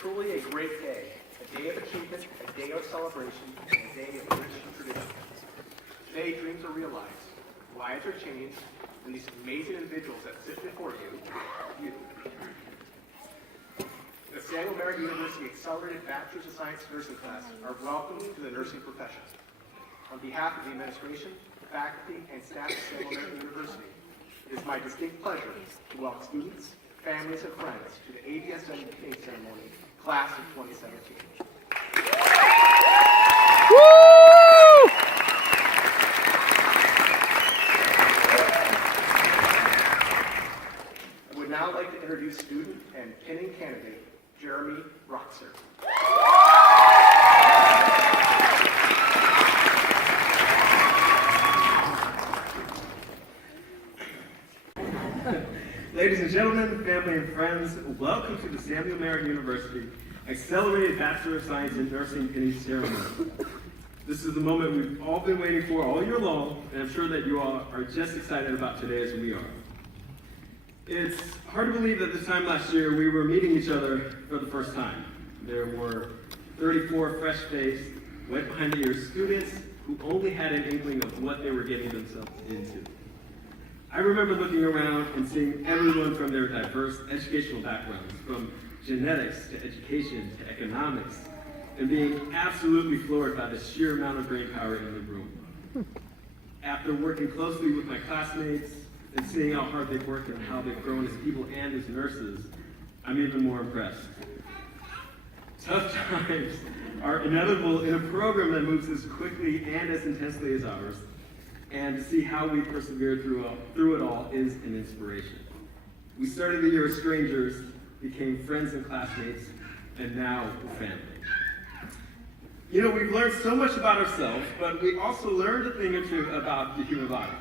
truly a great day, a day of achievement, a day of celebration, and a day of rich tradition. Today, dreams are realized, lives are changed, and these amazing individuals that sit before you. The Samuel Merritt University Accelerated Bachelor's of Science nursing class are welcome to the nursing profession. On behalf of the administration, faculty, and staff of Samuel Merritt University, it is my distinct pleasure to welcome students, families, and friends to the ABSN Key Ceremony, Class of 2017. I would now like to introduce student and pinning candidate, Jeremy Roxer. Ladies and gentlemen, family and friends, welcome to the Samuel Merritt University Accelerated Bachelor of Science in Nursing Pinning Ceremony. This is the moment we've all been waiting for all year long, and I'm sure that you all are just excited about today as we are. It's hard to believe that this time last year we were meeting each other for the first time. There were 34 fresh-faced, wet-behind-the-ears students who only had an inkling of what they were getting themselves into. I remember looking around and seeing everyone from their diverse educational backgrounds, from genetics to education to economics, and being absolutely floored by the sheer amount of brain power in the room. After working closely with my classmates and seeing how hard they've worked and how they've grown as people and as nurses, I'm even more impressed. Tough times are inevitable in a program that moves as quickly and as intensely as ours, and to see how we persevered through it all is an inspiration. We started the year as strangers, became friends and classmates, and now we're family. You know, we've learned so much about ourselves, but we also learned a thing or two about the human body.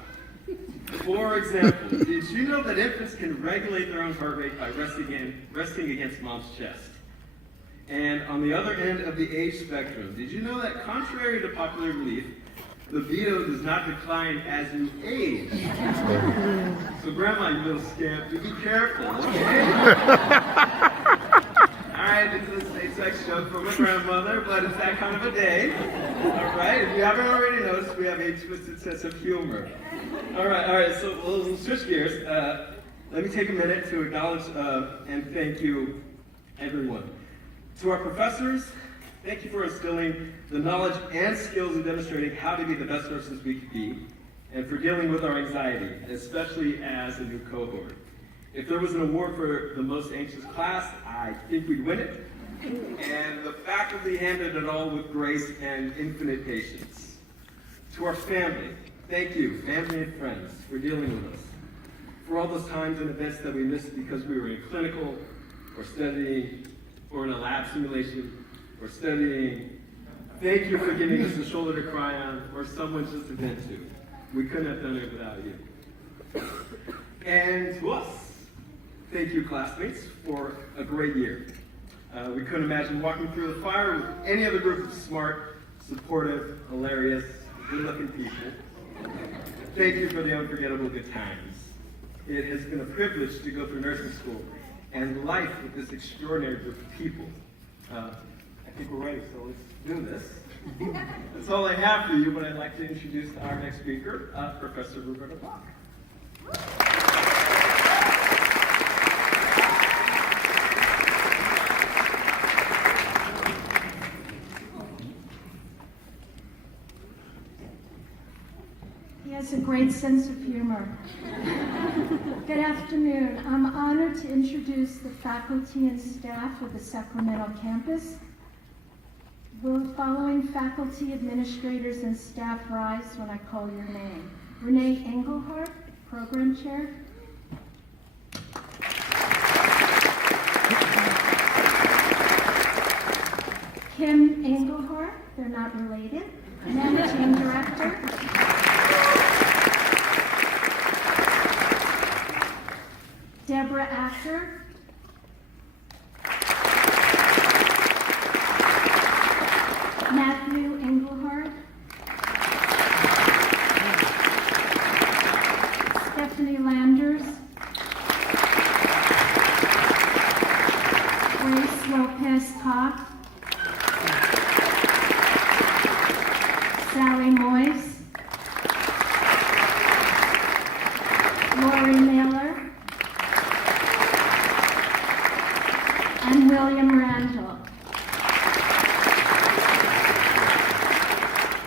For example, did you know that infants can regulate their own heart rate by resting against mom's chest? And on the other end of the age spectrum, did you know that contrary to popular belief, libido does not decline as you age? So grandma, you little scamp, you be careful, okay? Alright, this is a same-sex joke from my grandmother, but it's that kind of a day. Alright, if you haven't already noticed, we have a twisted sense of humor. Alright, so we'll switch gears. Let me take a minute to acknowledge and thank you, everyone. To our professors, thank you for instilling the knowledge and skills in demonstrating how to be the best nurses we could be, and for dealing with our anxiety, especially as a new cohort. If there was an award for the most anxious class, I think we'd win it. And the faculty handled it all with grace and infinite patience. To our family, thank you, family and friends, for dealing with us. For all those times and events that we missed because we were in clinical, or studying, or in a lab simulation, or studying. Thank you for giving us a shoulder to cry on, or someone just to vent to. We couldn't have done it without you. And to us, thank you, classmates, for a great year. We couldn't imagine walking through the fire with any other group of smart, supportive, hilarious, good-looking people. Thank you for the unforgettable good times. It has been a privilege to go through nursing school and life with this extraordinary group of people. I think we're ready, so let's do this. That's all I have for you, but I'd like to introduce our next speaker, Professor Roberta Bach. He has a great sense of humor. Good afternoon. I'm honored to introduce the faculty and staff of the Sacramento campus. Will the following faculty, administrators, and staff rise when I call your name? Renee Engelhardt, Program Chair. Kim Engelhardt, they're not related, Managing Director. Deborah Actor. Matthew Engelhardt. Stephanie Landers. Grace Lopez Cox, Sally Moyes, Lori Mailer, and William Randall.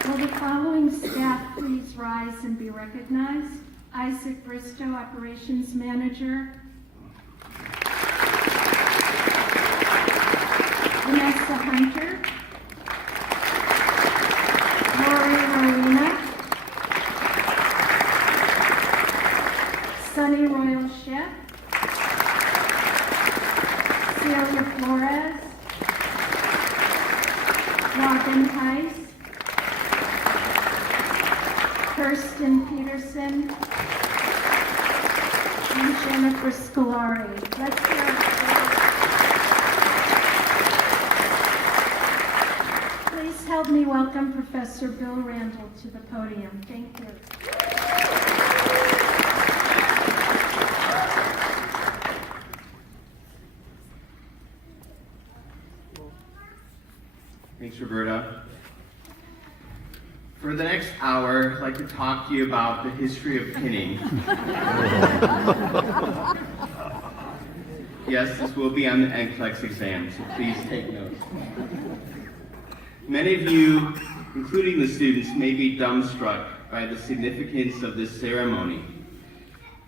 Will the following staff please rise and be recognized? Isaac Bristow, Operations Manager. Vanessa Hunter. Lori Marina. Sunny Royal Chef. Celia Flores. Robin Heiss. Kirsten Peterson. And Jennifer Scolari. Let's hear it. Please help me welcome Professor Bill Randall to the podium. Thank you. Thanks, Roberta. For the next hour, I'd like to talk to you about the history of pinning. Yes, this will be on the NCLEX exam, so please take note. Many of you, including the students, may be dumbstruck by the significance of this ceremony.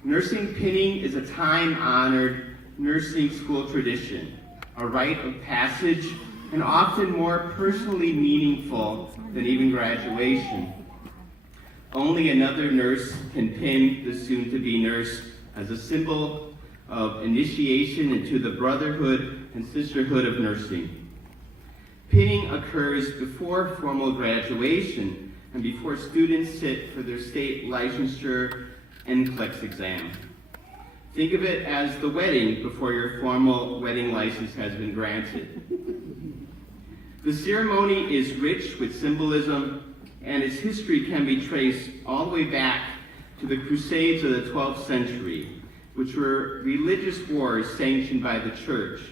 Nursing pinning is a time-honored nursing school tradition, a rite of passage, and often more personally meaningful than even graduation. Only another nurse can pin the soon-to-be nurse as a symbol of initiation into the brotherhood and sisterhood of nursing. Pinning occurs before formal graduation and before students sit for their state licensure NCLEX exam. Think of it as the wedding before your formal wedding license has been granted. The ceremony is rich with symbolism, and its history can be traced all the way back to the Crusades of the 12th century, which were religious wars sanctioned by the Church.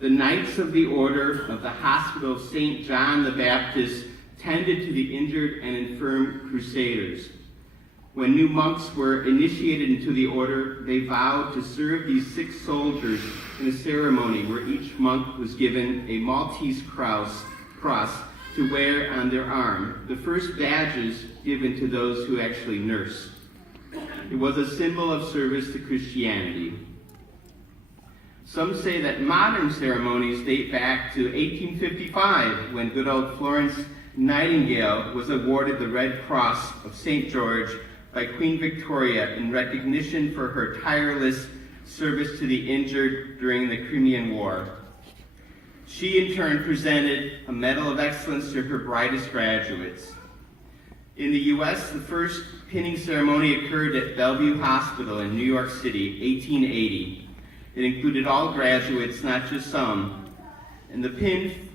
The Knights of the Order of the Hospital of St. John the Baptist tended to the injured and infirm crusaders. When new monks were initiated into the order, they vowed to serve these sick soldiers in a ceremony where each monk was given a Maltese cross to wear on their arm, the first badges given to those who actually nursed. It was a symbol of service to Christianity. Some say that modern ceremonies date back to 1855, when good old Florence Nightingale was awarded the Red Cross of St. George by Queen Victoria in recognition for her tireless service to the injured during the Crimean War. She in turn presented a Medal of Excellence to her brightest graduates. In the US, the first pinning ceremony occurred at Bellevue Hospital in New York City, 1880. It included all graduates, not just some, and the pin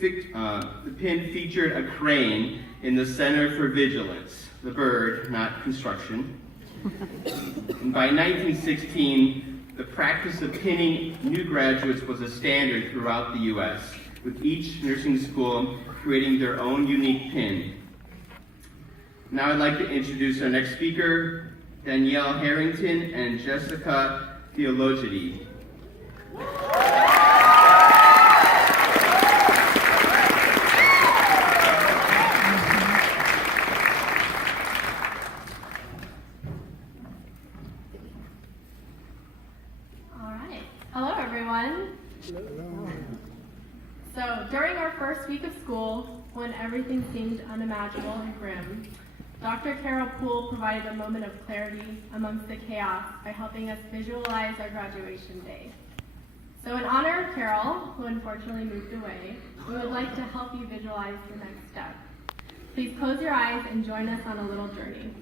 featured a crane in the Center for Vigilance, the bird, not construction. And by 1916, the practice of pinning new graduates was a standard throughout the U.S., with each nursing school creating their own unique pin. Now I'd like to introduce our next speaker, Danielle Harrington and Jessica Theologidi. Hello, everyone. So, during our first week of school, when everything seemed unimaginable and grim, Dr. Carol Poole provided a moment of clarity amongst the chaos by helping us visualize our graduation day. So, in honor of Carol, who unfortunately moved away, we would like to help you visualize the next step. Please close your eyes and join us on a little journey.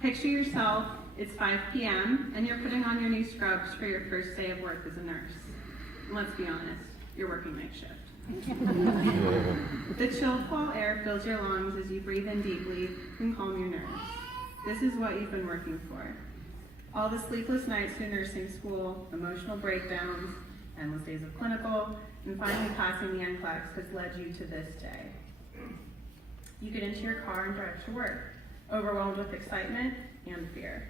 Picture yourself, it's 5 p.m., and you're putting on your new scrubs for your first day of work as a nurse. And let's be honest, you're working night shift. The chilled fall air fills your lungs as you breathe in deeply and calm your nerves. This is what you've been working for. All the sleepless nights through nursing school, emotional breakdowns, endless days of clinical, and finally passing the NCLEX has led you to this day. You get into your car and drive to work, overwhelmed with excitement and fear.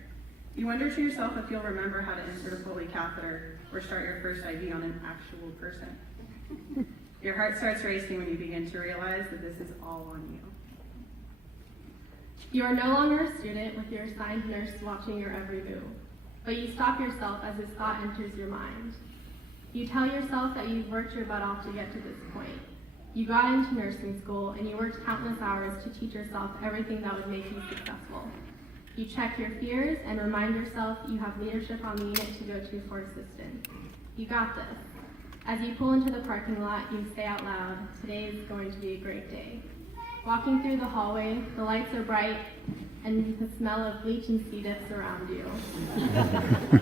You wonder to yourself if you'll remember how to insert a Foley catheter or start your first IV on an actual person. Your heart starts racing when you begin to realize that this is all on you. You are no longer a student with your assigned nurse watching your every move, but you stop yourself as this thought enters your mind. You tell yourself that you've worked your butt off to get to this point. You got into nursing school and you worked countless hours to teach yourself everything that would make you successful. You check your fears and remind yourself you have leadership on the unit to go to for assistance. You got this. As you pull into the parking lot, you say out loud, "Today is going to be a great day." Walking through the hallway, the lights are bright and the smell of bleach and C. diff surround you.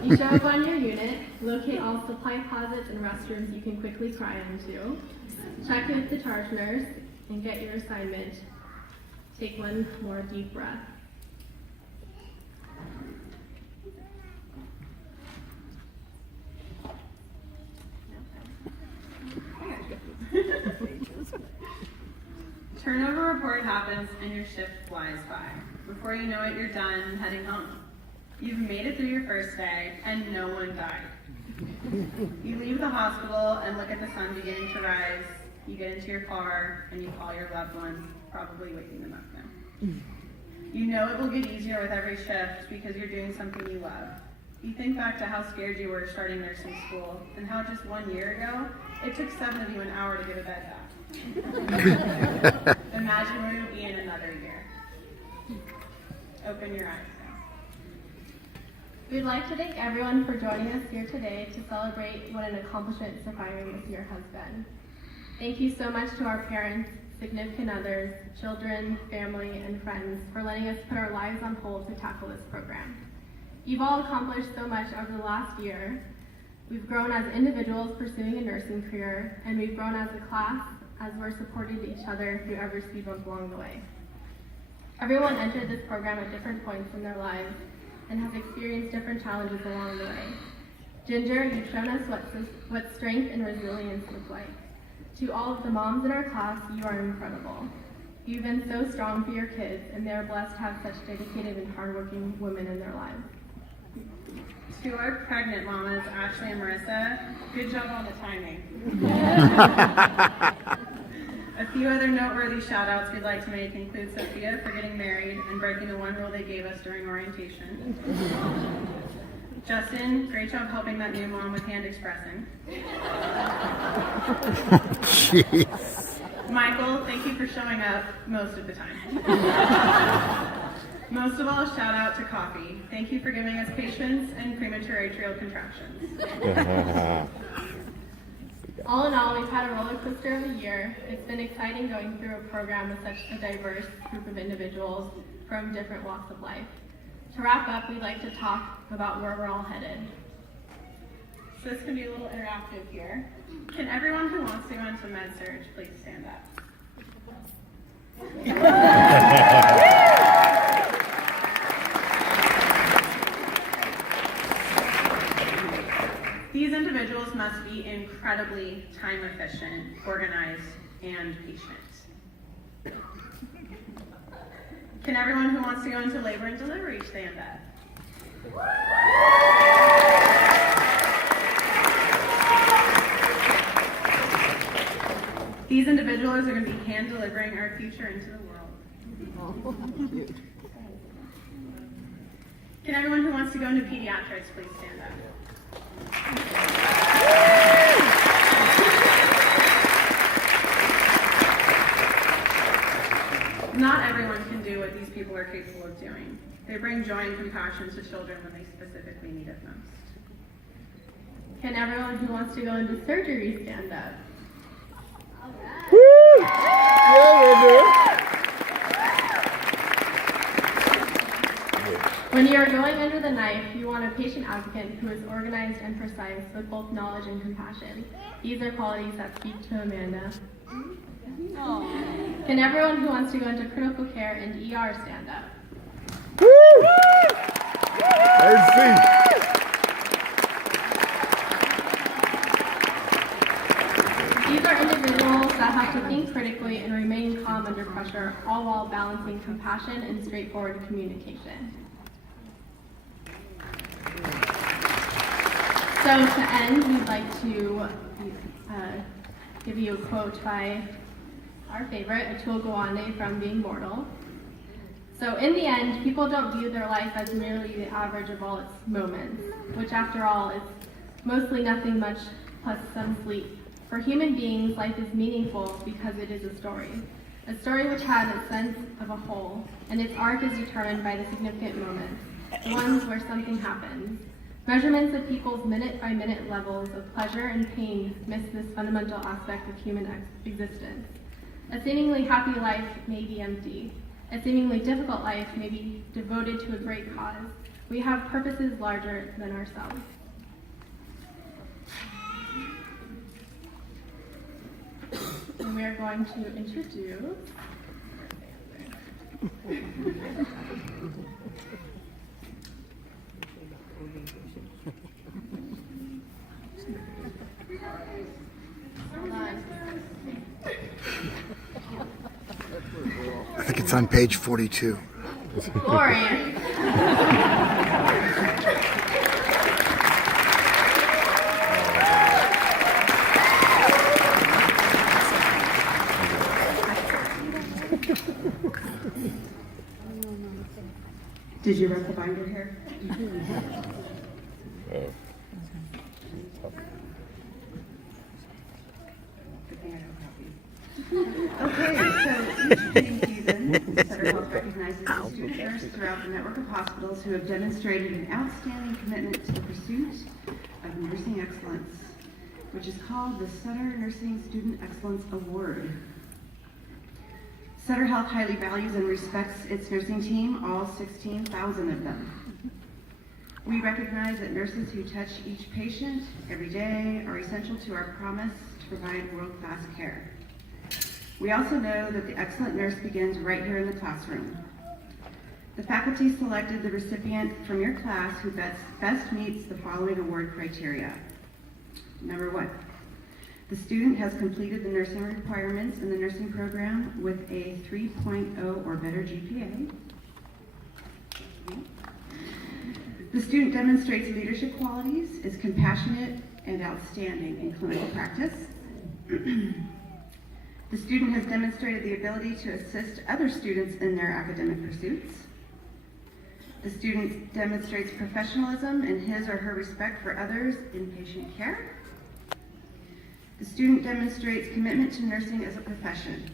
You show up on your unit, locate all supply closets and restrooms you can quickly cry into, check with the charge nurse, and get your assignment. Take one more deep breath. Turnover report happens and your shift flies by. Before you know it, you're done heading home. You've made it through your first day and no one died. You leave the hospital and look at the sun beginning to rise. You get into your car and you call your loved ones, probably waking them up now. You know it will get easier with every shift because you're doing something you love. You think back to how scared you were starting nursing school and how just 1 year ago, it took 7 of you an hour to get a bed back. Imagine where you'll be in another year. Open your eyes now. We'd like to thank everyone for joining us here today to celebrate what an accomplishment Sapphire with your husband. Thank you so much to our parents, significant others, children, family, and friends for letting us put our lives on hold to tackle this program. You've all accomplished so much over the last year. We've grown as individuals pursuing a nursing career, and we've grown as a class as we're supporting each other through every speed bump along the way. Everyone entered this program at different points in their lives and has experienced different challenges along the way. Ginger, you've shown us what strength and resilience look like. To all of the moms in our class, you are incredible. You've been so strong for your kids, and they're blessed to have such dedicated and hardworking women in their lives. To our pregnant mamas, Ashley and Marissa, good job on the timing. A few other noteworthy shout-outs we'd like to make include Sophia for getting married and breaking the one rule they gave us during orientation. Justin, great job helping that new mom with hand expressing. Jeez. Michael, thank you for showing up most of the time. Most of all, shout out to coffee. Thank you for giving us patience and premature atrial contractions. All in all, we've had a roller coaster of a year. It's been exciting going through a program with such a diverse group of individuals from different walks of life. To wrap up, we'd like to talk about where we're all headed. So this can be a little interactive here. Can everyone who wants to go into med-surg please stand up? These individuals must be incredibly time efficient, organized, and patient. Can everyone who wants to go into labor and delivery stand up? These individuals are going to be hand delivering our future into the world. Can everyone who wants to go into pediatrics please stand up? Not everyone can do what these people are capable of doing. They bring joy and compassion to children when they specifically need it most. Can everyone who wants to go into surgery stand up? Woo! Yeah, When you are going under the knife, you want a patient advocate who is organized and precise with both knowledge and compassion. These are qualities that speak to Amanda. Can everyone who wants to go into critical care and ER stand up? Woo! Merci. These are individuals that have to think critically and remain calm under pressure, all while balancing compassion and straightforward communication. So to end, we'd like to give you a quote by our favorite, Atul Gawande from Being Mortal. So in the end, people don't view their life as merely the average of all its moments, which after all is mostly nothing much plus some sleep. For human beings, life is meaningful because it is a story which has a sense of a whole, and its arc is determined by the significant moments, the ones where something happens. Measurements of people's minute-by-minute levels of pleasure and pain miss this fundamental aspect of human existence. A seemingly happy life may be empty. A seemingly difficult life may be devoted to a great cause. We have purposes larger than ourselves. And we are going to introduce I think it's on page 42. Lori. Did you write the binder here? Okay, so each meeting season, Sutter Health recognizes the student nurse throughout the network of hospitals who have demonstrated an outstanding commitment to the pursuit of nursing excellence, which is called the Sutter Nursing Student Excellence Award. Sutter Health highly values and respects its nursing team, all 16,000 of them. We recognize that nurses who touch each patient every day are essential to our promise to provide world-class care. We also know that the excellent nurse begins right here in the classroom. The faculty selected the recipient from your class who best meets the following award criteria. Number 1, the student has completed the nursing requirements in the nursing program with a 3.0 or better GPA. The student demonstrates leadership qualities, is compassionate and outstanding in clinical practice. The student has demonstrated the ability to assist other students in their academic pursuits. The student demonstrates professionalism and his or her respect for others in patient care. The student demonstrates commitment to nursing as a profession.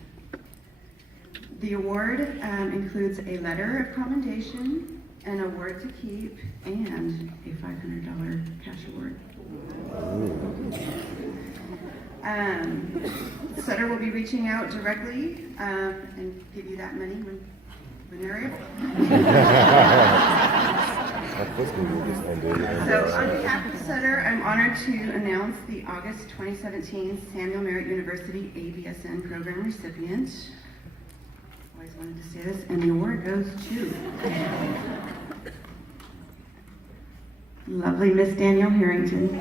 The award includes a letter of commendation, an award to keep, and a $500 cash award. Sutter will be reaching out directly and give you that money when they're able. So on behalf of Sutter, I'm honored to announce the August 2017 Samuel Merritt University ABSN program recipient. Always wanted to say this, and the award goes to lovely Miss Danielle Harrington.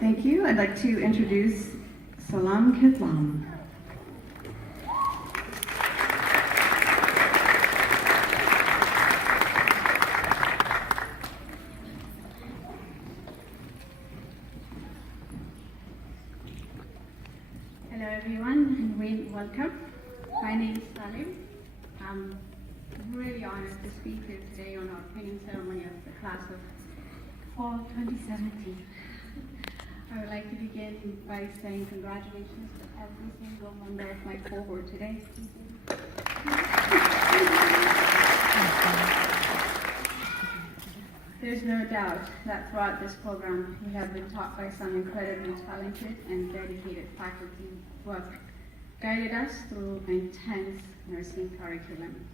Thank you. I'd like to introduce Salam Kitlam. Hello everyone, and welcome. My name is Salim. I'm really honored to speak here today on our pinning ceremony of the class of fall 2017. I would like to begin by saying congratulations to every single member of my cohort today. There's no doubt that throughout this program we have been taught by some incredibly talented and dedicated faculty who have guided us through intense nursing curriculum.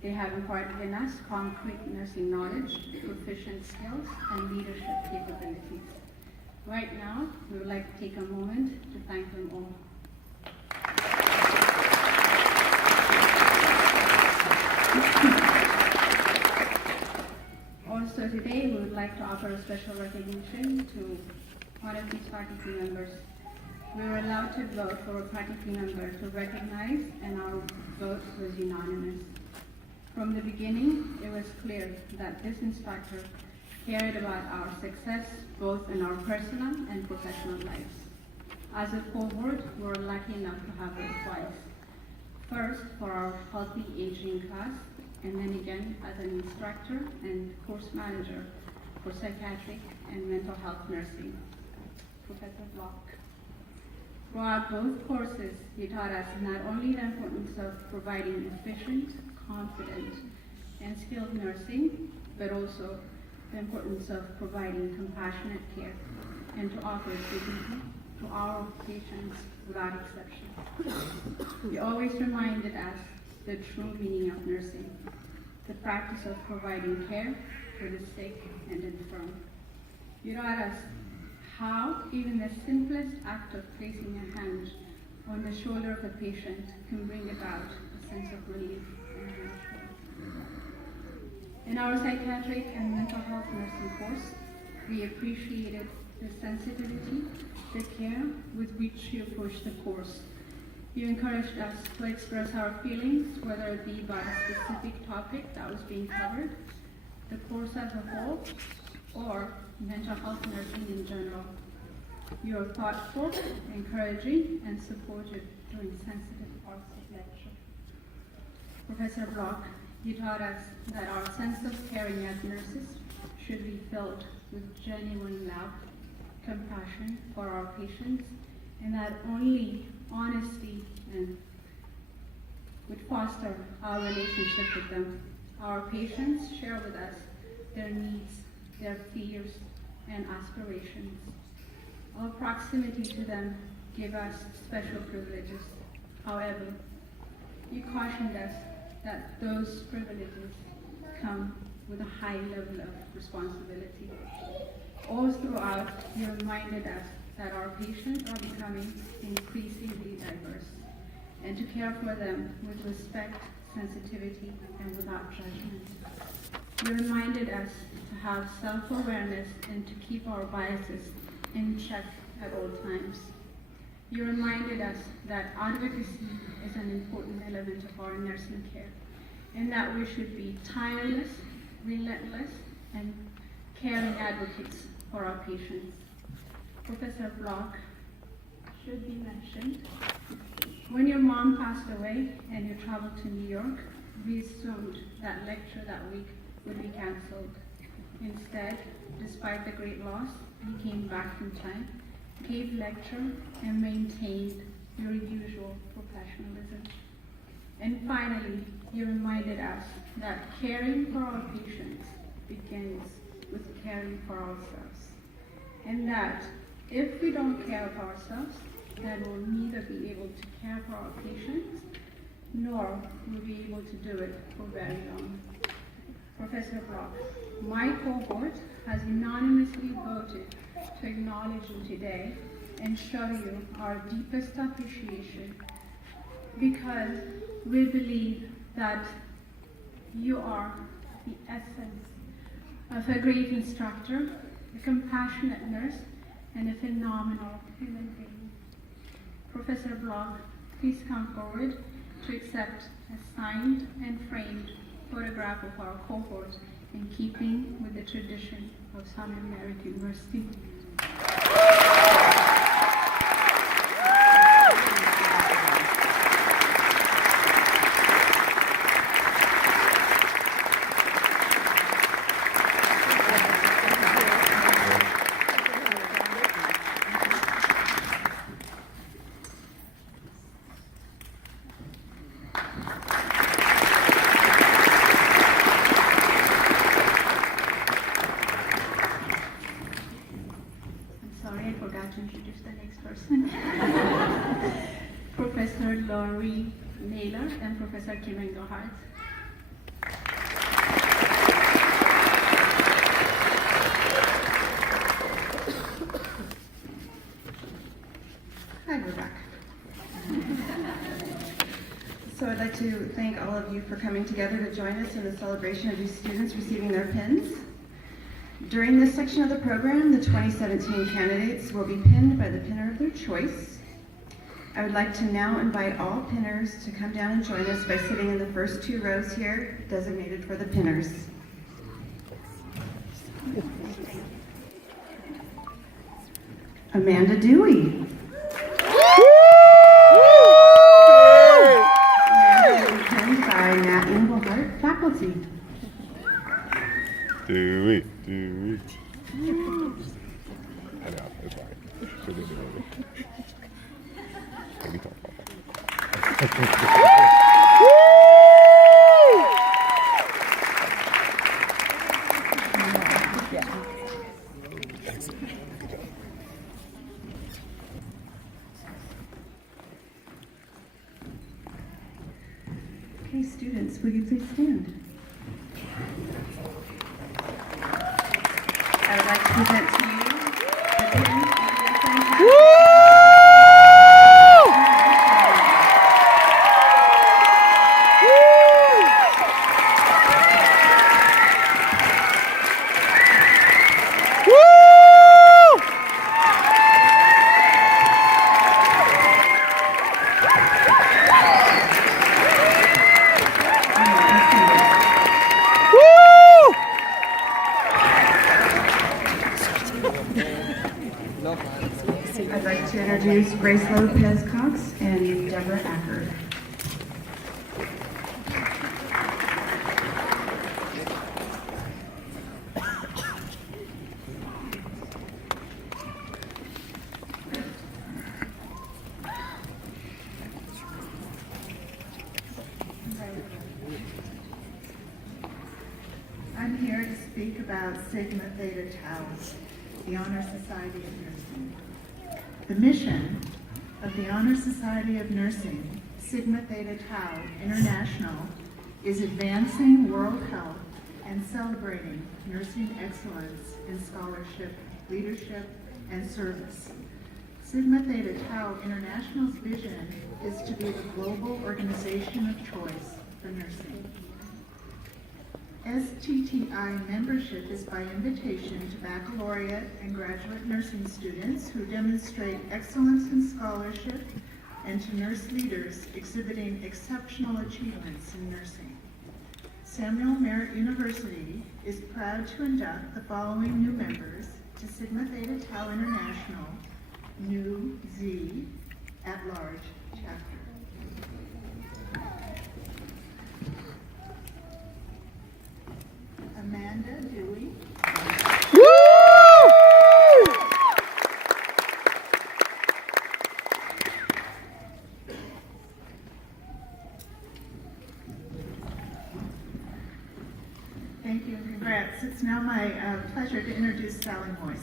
They have imparted in us concrete nursing knowledge, proficient skills, and leadership capabilities. Right now, we would like to take a moment to thank them all. Also today, we would like to offer a special recognition to one of these faculty members. We were allowed to vote for a faculty member to recognize, and our vote was unanimous. From the beginning, it was clear that this instructor cared about our success both in our personal and professional lives. As a cohort, we were lucky enough to have her twice. First, for our healthy aging class, and then again as an instructor and course manager for psychiatric and mental health nursing, Professor Block. Throughout both courses, he taught us not only the importance of providing efficient, confident, and skilled nursing, but also the importance of providing compassionate care and to offer dignity to our patients without exception. He always reminded us the true meaning of nursing, the practice of providing care for the sick and infirm. He taught us how even the simplest act of placing a hand on the shoulder of a patient can bring about a sense of relief and reassurance. In our psychiatric and mental health nursing course, we appreciated the sensitivity, the care with which you approached the course. You encouraged us to express our feelings, whether it be about a specific topic that was being covered, the course as a whole, or mental health nursing in general. You are thoughtful, encouraging, and supportive during sensitive parts of lecture. Professor Block, you taught us that our sense of caring as nurses should be filled with genuine love, compassion for our patients, and that only honesty would foster our relationship with them. Our patients share with us their needs, their fears, and aspirations. Our proximity to them give us special privileges. However, you cautioned us that those privileges come with a high level of responsibility. All throughout, you reminded us that our patients are becoming increasingly diverse, and to care for them with respect, sensitivity, and without judgment. You reminded us to have self-awareness and to keep our biases in check at all times. You reminded us that advocacy is an important element of our nursing care, and that we should be tireless, relentless, and caring advocates for our patients. Professor Block should be mentioned. When your mom passed away and you traveled to New York, we assumed that lecture that week would be canceled. Instead, despite the great loss, you came back in time, gave lecture, and maintained your usual professionalism. And finally, you reminded us that caring for our patients begins with caring for ourselves. And that if we don't care for ourselves, then we'll neither be able to care for our patients, nor will we be able to do it for very long. Professor Block, my cohort has unanimously voted to acknowledge you today and show you our deepest appreciation, because we believe that you are the essence of a great instructor, a compassionate nurse, and a phenomenal human being. Professor Block, please come forward to accept a signed and framed photograph of our cohort in keeping with the tradition of Samuel Merritt University. Kim and Gohart. Hi, we're back. So I'd like to thank all of you for coming together to join us in the celebration of these students receiving their pins. During this section of the program, the 2017 candidates will be pinned by the pinner of their choice. I would like to now invite all pinners to come down and join us by sitting in the first 2 rows here, designated for the pinners. Amanda Dewey. Faculty. Dewey. I know, it's fine. We're gonna do it. Maybe talk about that. Okay, students, will you please stand? I would like to present to you the pin of the assigned I'd like to introduce Grace Lopez Cox and Deborah Acker. I'm here to speak about Sigma Theta Tau, the Honor Society of Nursing. The mission of the Honor Society of Nursing, Sigma Theta Tau International, is advancing world health and celebrating nursing excellence in scholarship, leadership, and service. Sigma Theta Tau International's vision is to be the global organization of choice for nursing. STTI membership is by invitation to baccalaureate and graduate nursing students who demonstrate excellence in scholarship and to nurse leaders exhibiting exceptional achievements in nursing. Samuel Merritt University is proud to induct the following new members to Sigma Theta Tau International, New Z, at-large chapter. Amanda Dewey. Thank you and congrats. It's now my pleasure to introduce Sally Moyes.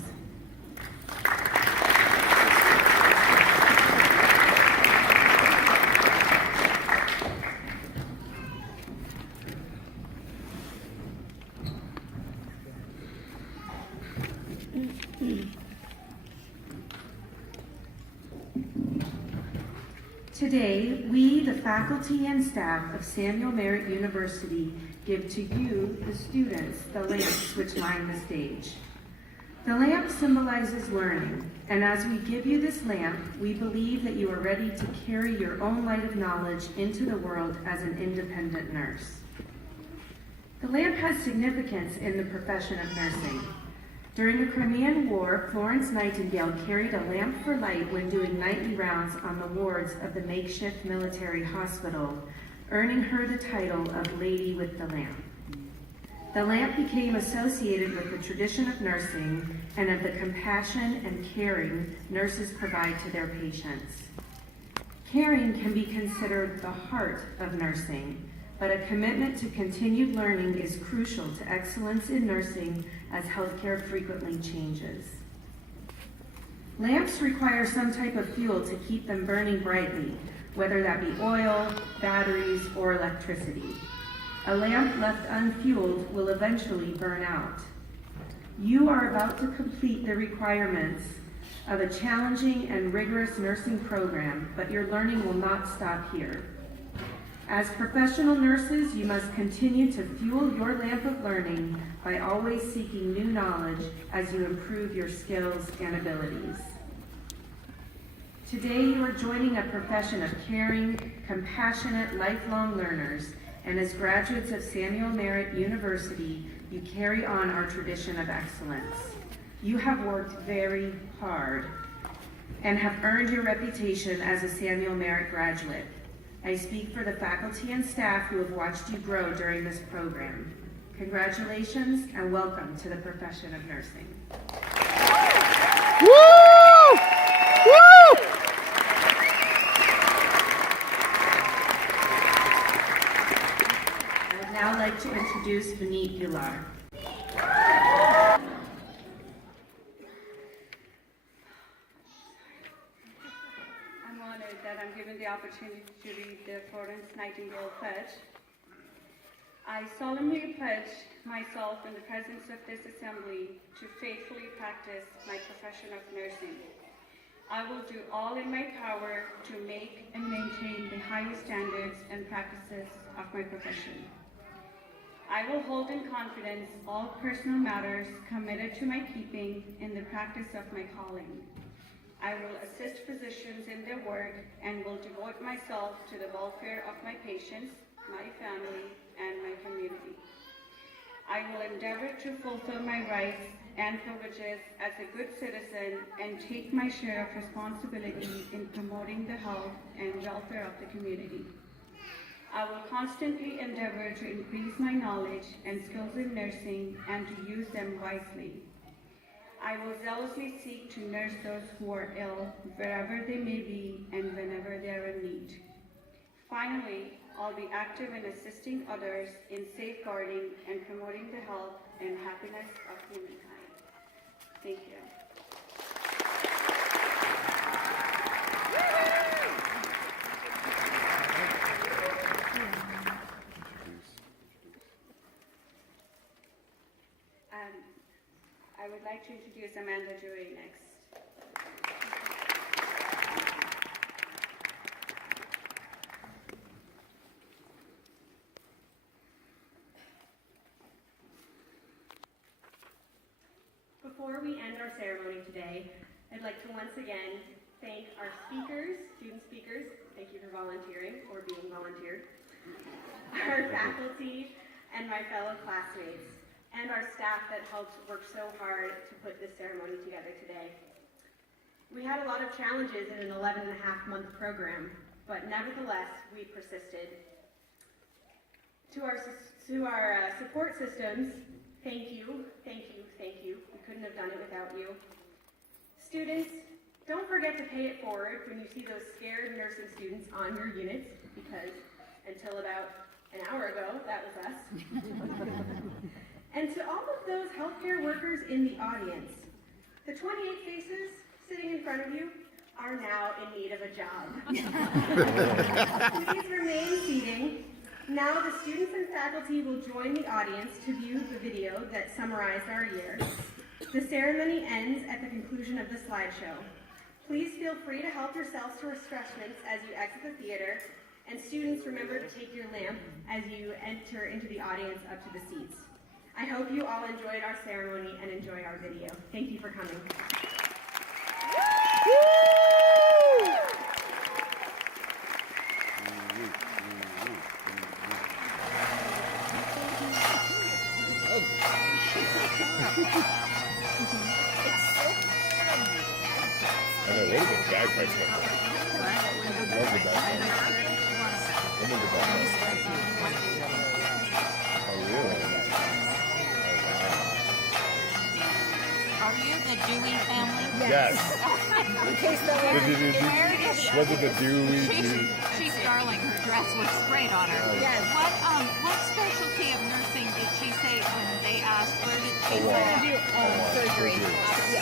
Today, we, the faculty and staff of Samuel Merritt University, give to you, the students, the lamps which line the stage. The lamp symbolizes learning, and as we give you this lamp, we believe that you are ready to carry your own light of knowledge into the world as an independent nurse. The lamp has significance in the profession of nursing. During the Crimean War, Florence Nightingale carried a lamp for light when doing nightly rounds on the wards of the makeshift military hospital, earning her the title of Lady with the Lamp. The lamp became associated with the tradition of nursing and of the compassion and caring nurses provide to their patients. Caring can be considered the heart of nursing, but a commitment to continued learning is crucial to excellence in nursing as healthcare frequently changes. Lamps require some type of fuel to keep them burning brightly, whether that be oil, batteries, or electricity. A lamp left unfueled will eventually burn out. You are about to complete the requirements of a challenging and rigorous nursing program, but your learning will not stop here. As professional nurses, you must continue to fuel your lamp of learning by always seeking new knowledge as you improve your skills and abilities. Today, you are joining a profession of caring, compassionate, lifelong learners, and as graduates of Samuel Merritt University, you carry on our tradition of excellence. You have worked very hard and have earned your reputation as a Samuel Merritt graduate. I speak for the faculty and staff who have watched you grow during this program. Congratulations and welcome to the profession of nursing. Woo! Woo! I would now like to introduce Vineet Pilar. I'm honored that I'm given the opportunity to read the Florence Nightingale Pledge. I solemnly pledge myself in the presence of this assembly to faithfully practice my profession of nursing. I will do all in my power to make and maintain the highest standards and practices of my profession. I will hold in confidence all personal matters committed to my keeping in the practice of my calling. I will assist physicians in their work and will devote myself to the welfare of my patients, my family, and my community. I will endeavor to fulfill my rights and privileges as a good citizen and take my share of responsibility in promoting the health and welfare of the community. I will constantly endeavor to increase my knowledge and skills in nursing and to use them wisely. I will zealously seek to nurse those who are ill, wherever they may be and whenever they are in need. Finally, I'll be active in assisting others in safeguarding and promoting the health and happiness of humankind. Thank you. I would like to introduce Amanda Dewey next. Before we end our ceremony today, I'd like to once again thank our speakers, student speakers, thank you for volunteering or being volunteered, our faculty, and my fellow classmates, and our staff that helped work so hard to put this ceremony together today. We had a lot of challenges in an 11.5-month program, but nevertheless, we persisted. To our support systems, thank you, thank you, thank you. We couldn't have done it without you. Students, don't forget to pay it forward when you see those scared nursing students on your units, because until about an hour ago, that was us. And to all of those healthcare workers in the audience, the 28 faces sitting in front of you are now in need of a job. Please remain seating. Now the students and faculty will join the audience to view the video that summarized our year. The ceremony ends at the conclusion of the slideshow. Please feel free to help yourselves to refreshments as you exit the theater, and students, remember to take your lamp as you enter into the audience up to the seats. I hope you all enjoyed our ceremony and enjoy our video. Thank you for coming. I know, what is it? Bagpipes like that? I love the bagpipes. What is the bagpipes? Oh, really? Are you the Dewey family? Yes. In case no one Was it the Dewey? She's darling. Her dress looks great on her. Yes. What specialty of nursing did she say when they asked? Where did she OR. say? Surgery. The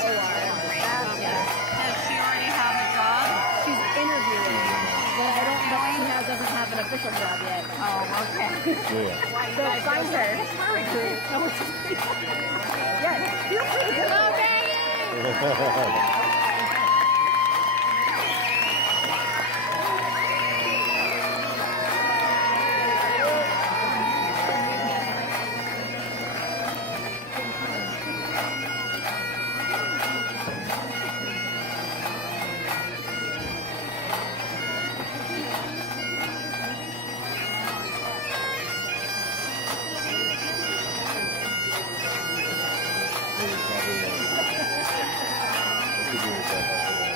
OR. Does she already have a job? She's interviewing, but I don't official job yet. Oh, okay. Yeah. So find her. No, it's just yeah, feel free to go. Okay. Probably,